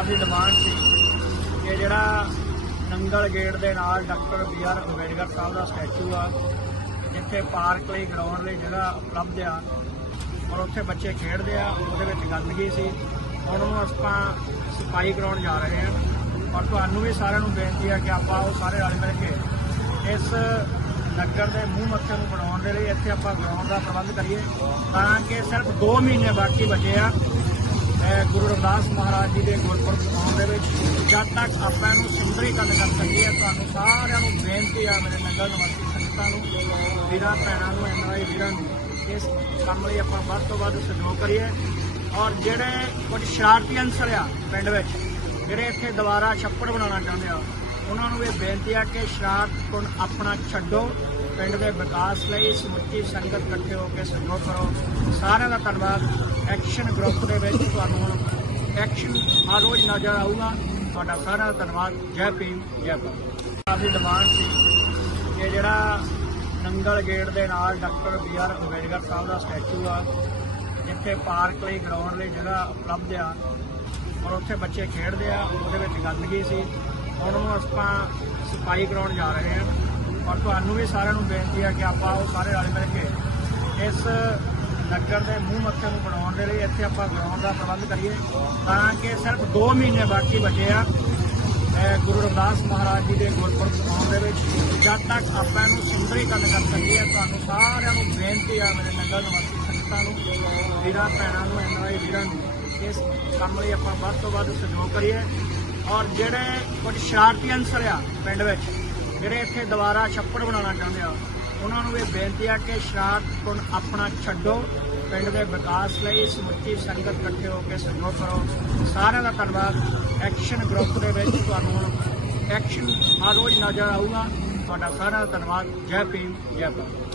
ਕਾਫੀ demand ਸੀ ਕਿ ਜਿਹੜਾ Nangal gate ਦੇ ਨਾਲ doctor B R Ambedkar Sahib ਦਾ ਸਟੈਚੂ ਆ, ਜਿੱਥੇ ਪਾਰਕ ਲਈ ਗਰਾਊਂਡ ਲਈ ਜਗ੍ਹਾ ਉਪਲਬਧ ਆ ਔਰ ਉੱਥੇ ਬੱਚੇ ਖੇਡਦੇ ਆ, ਉਹਦੇ ਵਿੱਚ ਗੰਦਗੀ ਸੀ। ਹੁਣ ਉਹਨੂੰ ਆਪਾਂ ਸਫ਼ਾਈ ਕਰਾਉਣ ਜਾ ਰਹੇ ਹਾਂ ਔਰ ਤੁਹਾਨੂੰ ਵੀ ਸਾਰਿਆਂ ਨੂੰ ਬੇਨਤੀ ਆ ਕਿ ਆਪਾਂ ਉਹ ਸਾਰੇ ਰਲ ਮਿਲ ਕੇ ਇਸ ਨਗਰ ਦੇ ਮੂੰਹ ਮੱਥੇ ਨੂੰ ਬਣਾਉਣ ਦੇ ਲਈ ਇੱਥੇ ਆਪਾਂ ਗਰਾਊਂਡ ਦਾ ਪ੍ਰਬੰਧ ਕਰੀਏ, ਤਾਂ ਕਿ ਸਿਰਫ 2 ਮਹੀਨੇ ਬਾਕੀ ਬਚੇ ਆ। ਗੁਰੂ ਰਵਿਦਾਸ ਮਹਾਰਾਜ ਜੀ ਦੇ ਗੁਰਪੁਰਬ ਆਉਣ ਦੇ ਵਿੱਚ। ਜਦ ਤੱਕ ਆਪਾਂ ਇਹਨੂੰ ਸੁੰਦਰੀਕਰਨ ਕਰ ਸਕੀਏ ਤੁਹਾਨੂੰ ਸਾਰਿਆਂ ਨੂੰ ਬੇਨਤੀ ਆ ਮੇਰੇ ਨਗਰ ਨਿਵਾਸੀ ਸੰਗਤਾਂ ਨੂੰ, ਵੀਰਾਂ ਭੈਣਾਂ ਨੂੰ ਐਨਆਈ ਵੀਰਾਂ ਨੂੰ, ਇਸ ਕੰਮ ਲਈ ਆਪਾਂ ਵੱਧ ਤੋਂ ਵੱਧ ਸਹਿਯੋਗ ਕਰੀਏ। ਔਰ ਜਿਹੜੇ ਕੁਝ ਸ਼ਰਾਰਤੀ ਅੰਸਰ ਆ ਪਿੰਡ ਵਿੱਚ, ਜਿਹੜੇ ਇੱਥੇ ਦੁਬਾਰਾ ਛੱਪੜ ਬਣਾਉਣਾ ਚਾਹੁੰਦੇ ਆ, ਉਹਨਾਂ ਨੂੰ ਇਹ ਬੇਨਤੀ ਆ ਕਿ ਸ਼ਰਾਰਤ ਕੋਣ ਆਪਣਾ ਛੱਡੋ। ਪਿੰਡ ਦੇ ਵਿਕਾਸ ਲਈ ਸਮੁੱਚੀ ਸੰਗਤ ਇਕੱਠੇ ਹੋ ਕੇ ਸਹਿਯੋਗ ਕਰੋ। ਸਾਰਿਆਂ ਦਾ ਧੰਨਵਾਦ। ਐਕਸ਼ਨ ਗਰੁੱਪ ਦੇ ਵਿੱਚ ਤੁਹਾਨੂੰ ਹੁਣ ਐਕਸ਼ਨ ਹਰ ਰੋਜ਼ ਨਜ਼ਰ ਆਊਗਾ। ਤੁਹਾਡਾ ਸਾਰਿਆਂ ਦਾ ਧੰਨਵਾਦ। ਜੈ ਭੀਮ, ਜੈ ਭਾਰਤ। ਕਾਫੀ ਡਿਮਾਂਡ ਸੀ ਕਿ ਜਿਹੜਾ ਨੰਗਲ ਗੇਟ ਦੇ ਨਾਲ doctor B R Ambedkar Sahib ਦਾ ਸਟੈਚੂ ਆ, ਜਿੱਥੇ ਪਾਰਕ ਲਈ ਗਰਾਊਂਡ ਲਈ ਜਗ੍ਹਾ ਉਪਲਬਧ ਆ, ਔਰ ਉੱਥੇ ਬੱਚੇ ਖੇਡਦੇ ਆ, ਉਹਦੇ ਵਿੱਚ ਗੰਦਗੀ ਸੀ। ਹੁਣ ਉਹਨੂੰ ਆਪਾਂ ਸਫ਼ਾਈ ਕਰਾਉਣ ਜਾ ਰਹੇ ਹਾਂ ਔਰ ਤੁਹਾਨੂੰ ਵੀ ਸਾਰਿਆਂ ਨੂੰ ਬੇਨਤੀ ਹੈ ਕਿ ਆਪਾਂ ਉਹ ਸਾਰੇ ਰਲ ਮਿਲ ਕੇ ਇਸ ਨਗਰ ਦੇ ਮੂੰਹ ਮੱਥੇ ਨੂੰ ਬਣਾਉਣ ਦੇ ਲਈ ਇੱਥੇ ਆਪਾਂ ਗਰਾਊਂਡ ਦਾ ਪ੍ਰਬੰਧ ਕਰੀਏ। ਤਾਂ ਕਿ ਸਿਰਫ 2 ਮਹੀਨੇ ਬਾਕੀ ਬਚੇ ਆ ਗੁਰੂ ਰਵਿਦਾਸ ਮਹਾਰਾਜ ਜੀ ਦੇ ਗੁਰਪੁਰਬ ਆਉਣ ਦੇ ਵਿੱਚ। ਜਦ ਤੱਕ ਆਪਾਂ ਇਹਨੂੰ ਸੁੰਦਰੀਕਰਨ ਕਰ ਸਕੀਏ, ਤੁਹਾਨੂੰ ਸਾਰਿਆਂ ਨੂੰ ਬੇਨਤੀ ਆ ਮੇਰੇ ਨਗਰ ਨਿਵਾਸੀ ਸੰਗਤਾਂ ਨੂੰ, ਵੀਰਾਂ ਭੈਣਾਂ ਨੂੰ ਐਨਆਈ ਵੀਰਾਂ ਨੂੰ ਇਸ ਕੰਮ ਲਈ ਆਪਾਂ ਵੱਧ ਤੋਂ ਵੱਧ ਸਹਿਯੋਗ ਕਰੀਏ। ਔਰ ਜਿਹੜੇ ਕੁਝ ਸ਼ਰਾਰਤੀ ਅੰਸਰ ਆ ਪਿੰਡ ਵਿੱਚ ਜਿਹੜੇ ਇੱਥੇ ਦੁਬਾਰਾ ਛੱਪੜ ਬਣਾਉਣਾ ਚਾਹੁੰਦੇ ਆ, ਉਹਨਾਂ ਨੂੰ ਇਹ ਬੇਨਤੀ ਆ ਕਿ ਸ਼ਰਾਬ ਕੋਣ ਆਪਣਾ ਛੱਡੋ, ਪਿੰਡ ਦੇ ਵਿਕਾਸ ਲਈ ਸਮੁੱਚੀ ਸੰਗਤ ਇਕੱਠੇ ਹੋ ਕੇ ਸਹਿਯੋਗ ਕਰੋ। ਸਾਰਿਆਂ ਦਾ ਧੰਨਵਾਦ। ਐਕਸ਼ਨ ਗਰੁੱਪ ਦੇ ਵਿੱਚ ਤੁਹਾਨੂੰ ਹੁਣ ਐਕਸ਼ਨ ਹਰ ਰੋਜ਼ ਨਜ਼ਰ ਆਊਗਾ। ਤੁਹਾਡਾ ਸਾਰਿਆਂ ਦਾ ਧੰਨਵਾਦ। ਜੈ ਭੀਮ, ਜੈ ਭਾਰਤ।